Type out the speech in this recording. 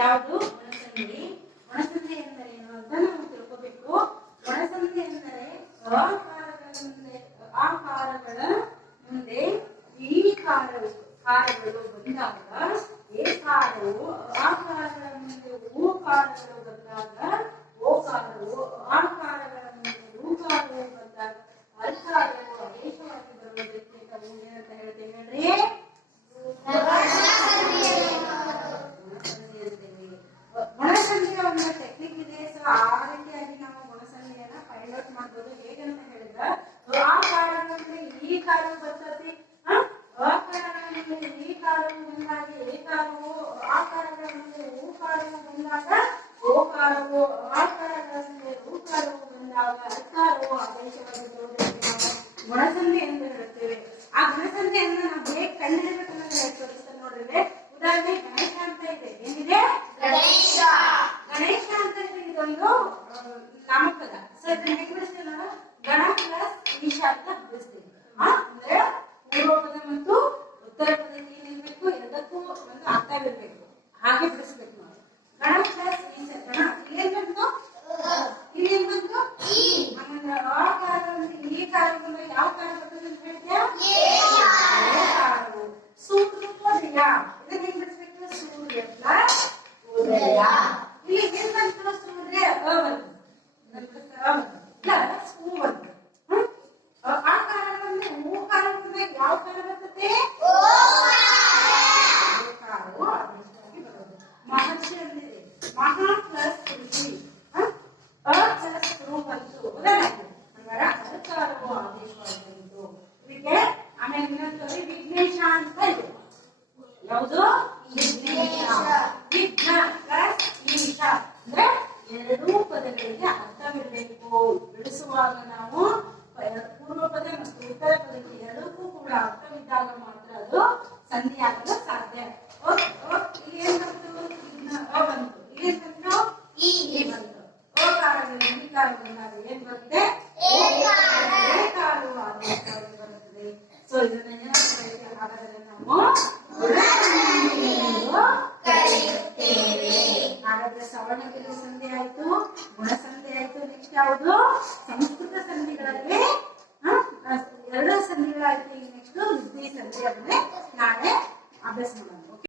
ಯಾವುದು ಒಣಸಂಧಿ. ಒಣಸಂಧಿ ಎಂದರೆ ಏನು ಅಂತ ನಾವು ತಿಳ್ಕೋಬೇಕು. ಒಣಸಂಧಿ ಎಂದರೆ ಆಕಾರಗಳ ಮುಂದೆ ಕಾರಗಳು ಬಂದಾಗ ಏಕಾರವು, ಆಕಾರಗಳ ಮುಂದೆ ಓಕಾರಗಳು ಬಂದಾಗ ಓಕಾರವು, ಆಕಾರಗಳ ಮುಂದೆ ಊಕಾರವು ಬಂದಾಗ ಅಲ್ಕಾರವು ಆದೇಶವಾಗಿ ಬರುವುದಕ್ಕೆ ನಾವು ಏನಂತ ಹೇಳ್ತೇವೆ ಹೇಳ್ರಿ? ಒಣಸಂಧಿಯ ಒಂದು ಟೆಕ್ನಿಕ್ ಇದೆ. ಸೊ ಆ ರೀತಿಯಾಗಿ ನಾವು ಒಣಸಂಧಿಯನ್ನ ಫೈಂಡ್ ಔಟ್ ಮಾಡ್ಬೋದು. ಹೇಗಂತ ಹೇಳಿದ್ರೆ ಆಕಾರಗಳ ಮುಂದೆ ಈ ಕಾರವು ಬರ್ತದೆ, ಆಕಾರಗಳ ಮುಂದೆ ಈ ಕಾರವು ಬಂದಾಗ ಏಕಾರವು, ಆಕಾರಗಳ ಮುಂದೆ ಊಕಾರವು ಬಂದಾಗ ಓಕಾರವು, ಆಕಾರಗಳ ಮುಂದೆ ಊಕಾರವು ಬಂದಾಗ ಅಲ್ಕಾರವು ಆದೇಶವಾಗಿ ಬರುವುದಕ್ಕೆ ನಾವು ಒಣಸಂಧಿ ಎಂದು ಹೇಳುತ್ತೇವೆ. ಆ ಒಣಸಂಧಿಯನ್ನು ನಾವು ಹೇಗೆ ಕಂಡುಹಿಡಿಯಬೇಕನ್ನೋದು ಹೇಳ್ತೇವೆ ನೋಡ್ರಿ. ಉದಾಹರಣೆ ಗಣೇಶ ಅಂತ ಇದೆ. ಏನಿದೆ? ಗಣೇಶ. ಗಣೇಶ ಅಂತ ಇದೆ. ಇದೊಂದು ನಾಮಪದ. ಸೊ ಇದನ್ನ ಹೇಗೆ ಬಿಡಿಸ್ತೇವೆ ನಾವು? ಗಣ ಪ್ಲಸ್ ಈಶ ಅಂತ ಬಿಡಿಸ್ತೀವಿ. ಅಂದ್ರೆ ಪೂರ್ವ ಪದ ಮತ್ತು ಉತ್ತರ ಪದಕ್ಕೆ ಏನಿರ್ಬೇಕು, ಎರಡಕ್ಕೂ ಒಂದು ಅರ್ಥವಿರ್ಬೇಕು. ಹಾಗೆ ಬಿಡಿಸ್ಬೇಕು ನಾವು. ಗಣ ಪ್ಲಸ್ ಈಶ. ಗಣ ಇಲ್ಲೇನ್ ಬಂತು? ಇಲ್ಲೇನ್ ಬಂತು? ಆಮೇಲೆ ಆ ಕಾರದಿಂದ ಈ ಕಾರದಿಂದ ಯಾವ ಕಾರ ಬರ್ತದೆ ಅಂತ ಹೇಳ್ತೇವೆ? ಕಾರವು. ಸೂರ್ಯೋದಯ. ಇದನ್ನ ಹೆಂಗ್ ಬಿಡಿಸ್ಬೇಕು? ಸೂರ್ಯ ಪ್ಲಸ್ ಉದಯ. ಇಲ್ಲಿ ಏನ್ ಬಂತು? ಸೂರ್ಯ ಬಂತು. ಪ್ಲಸ್ ಹೂ ಬಂತು. ಆ ಕಾರದಿಂದ ಊಕಾರ ಬಂದಾಗ ಯಾವ ಕಾರ ಬರ್ತದೆ? ಓಕಾರವು ಆದೇಶವಾಗಿ ಬರೋದು. ಮಹರ್ಷಿ ಅಂದಿದೆ. ಮಹಾ ಪ್ಲಸ್ ಋಷಿ. ಅ ಪ್ಲಸ್ ರು ಬಂತು. ಉದಾಹರಣೆ ಅಂದ್ರೆ ಅಲ್ಕಾರವು ಆದೇಶವಾಗಿ ಬಂತು. ಇದಕ್ಕೆ ಆಮೇಲೆ ಇನ್ನೊಂದು ವಿಘ್ನೇಶ ಅಂತ ಇದೆ. ಯಾವುದು? ವಿಘ್ನೇಶ. ವಿಘ್ನ ಪ್ಲಸ್ ಈಶ. ಅಂದ್ರೆ ಎರಡೂ ಪದಗಳಿಗೆ ಅರ್ಥವಿರಬೇಕು. ಬಿಡಿಸುವಾಗ ನಾವು ಪೂರ್ವ ಪದ ಮತ್ತು ಉತ್ತರ ಪದಕ್ಕೆ ಎರಡಕ್ಕೂ ಕೂಡ ಅರ್ಥವಿದ್ದಾಗ ಮಾತ್ರ ಅದು ಸಂಧಿ ಆಗಲು ಸಾಧ್ಯ. ಇಲ್ಲಿ ಏನ್ ಬಂತು? ಅ ಬಂತು. ಇಲ್ಲಿ ಬಂತು? ಈ ಬಂತು. ಓಕಾರಗಳು ಈಕಾರ ಬಂದಾಗ ಏನ್ ಬರುತ್ತೆ? ಏಕಾರವು ಆದೇಶವಾಗಿ ಬರುತ್ತದೆ. ಸೊ ಇದನ್ನ ಏನಂತ ಹಾಗಾದ್ರೆ ನಾವು ಹಾಗಾದ್ರೆ ಸವರ್ಣದಲ್ಲಿ ಸಂಧಿ ಆಯ್ತು, ಗುಣಸಂಧಿ ಆಯ್ತು. ನೆಕ್ಸ್ಟ್ ಯಾವುದು? ಸಂಸ್ಕೃತ ಸಂಧಿಗಳಲ್ಲಿ ಎರಡು ಸಂಧಿಗಳಾಯ್ತು. ಈಗ ನೆಕ್ಸ್ಟ್ ವೃದ್ಧಿ ಸಂಧಿ. ಅದನ್ನ